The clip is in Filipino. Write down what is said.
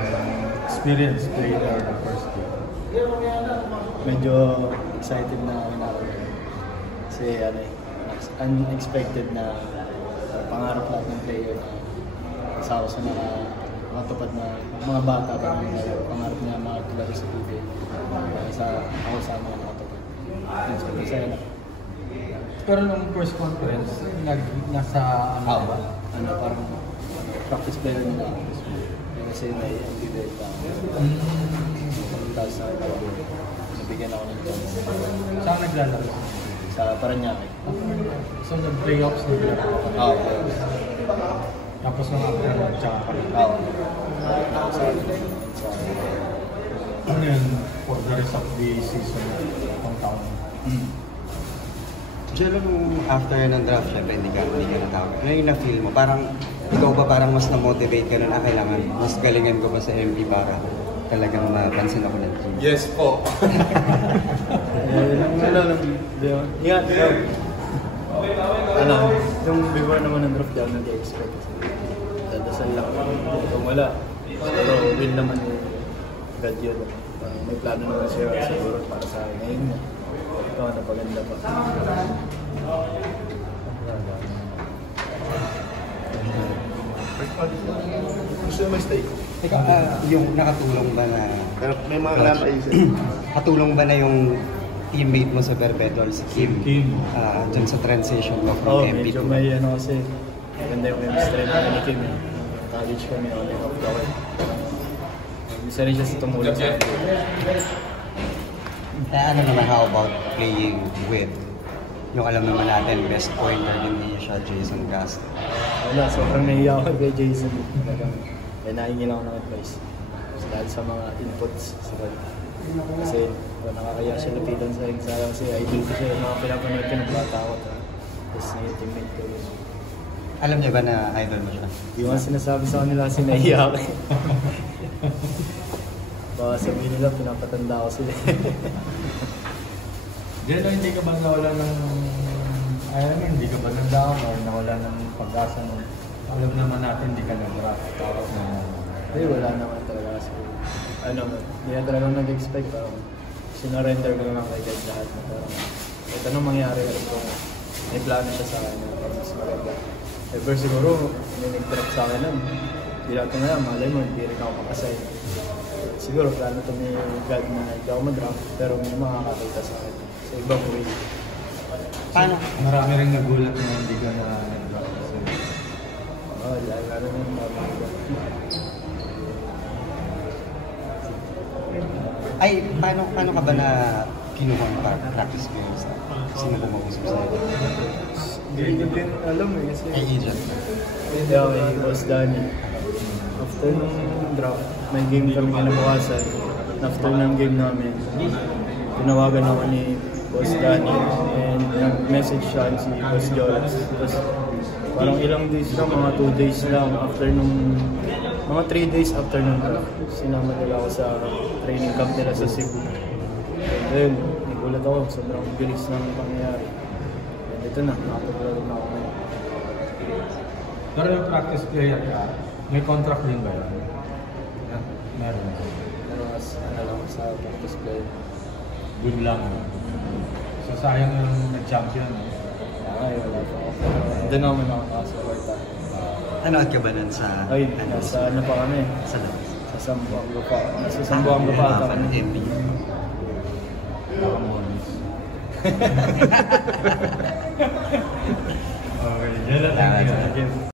lang, experience playing the first game. Medyo excited na ako na ako. Kasi unexpected na pangarap lahat ng player na kasama sa nakatupad na mga bata pa na pangarap niya makakilala sa PBA. Ako sa mga nakatupad. Masaya na. Pero nung first conference, nasa ano ba? Parang practice player nila ako. Kasi nai-MPBA pa ako. Tapos nabigyan ako ng chance. Saan naglalaro? Sa Paranaque. So nag-playoffs na nila? Oo, playoffs. Tapos nung after nag-tsaka ka rin? Oo. Ano yun for the rest of the season ng taon? Jello, nung after ng draft, syempre hindi ka natawag. Ano yung na-feel mo? Parang, ikaw ba parang mas na-motivate ka nun? Kailangan, mas galingan ko ba sa MP para talagang mapansin ako ng team? Yes po. Yung before naman ng draft, di ako nag-expect. Dadasal lang. Kung wala, pero win naman yung God yun. May plano naman siya siguro para sa akin. Ngayon niya. Ito, napaganda pa. Gusto mo stay? Teka, yung nakatulong ba na... Pero may mga kailangan paisip. Katulong ba na yung teammate mo sa Berbedol, si Kim? Dyan sa transition mo from MP medyo to... may kasi maganda yung chemistry na ni Kim. College kami on and off the court. Isa rin siya sa tumulong sa akin. Ano naman, how about playing with yung alam naman natin, best pointer din niya siya, Jason Castro? Wala, sobrang nahiya ako kay Jason. Talagang naingin ako ng advice. Dahil sa mga inputs sa kanya. Kasi nakakaya siya lapitan sa exam kasi idol ko siya, mga pinapanood ko ng bata ako. Tapos yung teammate ko. Alam niya ba na idol mo siya? Yung mga sinasabi sa kanila kasi nahiya ako. Baka sabihin nila, pinapatanda ko sila. Jello, hindi ka ba nawala ng... hindi ka ba nag-down or nawala ng pag-asa ng... Alam naman natin, hindi ka nag-draft. Tapos na... Hindi, wala naman talaga kasi... hindi na talaga nag-expect. Parang sinurrender ko naman kay God lahat na parang... Kahit anong mangyari kung may plano siya sa akin na parang mas maganda. Ever siguro, may nag-draft sa akin nun. Hindi natin na, malay mo, hindi rin ako makasay. Siguro, plano ito ni God na hindi ako mag-draft, pero may makakakita sa akin. Sa ibang way. Paano? Marami rin nagulat na hindi ka na nag-draft kasi... Oo, lalo na yung mga Ay, paano ka ba na kinuha ang practice games? Sino ba mag-usap sa'yo? Hindi ko din alam kasi... Ay, agent. Hindi ako Boss Danny. After nung draft, may game kami kinabukasan. After ng game namin, tinawagan ako ni Boss Danny and nag-message siya si Boss Jolas. Tapos parang ilang days lang, mga 2 days lang after nung... Mga 3 days after nung draft, sinama nila ako sa training camp nila sa Cebu. And then, nagulat ako, sobrang bilis ng pangyayari. And ito na, nakapaglaro na ako ngayon. Pero yung practice player ka, may contract din ba yun? Meron. Pero as lang sa practice play. Good lang. So sayang yung nag-champion. Ay, wala pa ako. Doon ako nakakasuporta. Nanood ka ba nun sa... Ay, nasa ano pa kami? Sa labas? Sa Sambuanga pa. Nasa Sambuanga pa ata kami. MP. Nakamonis.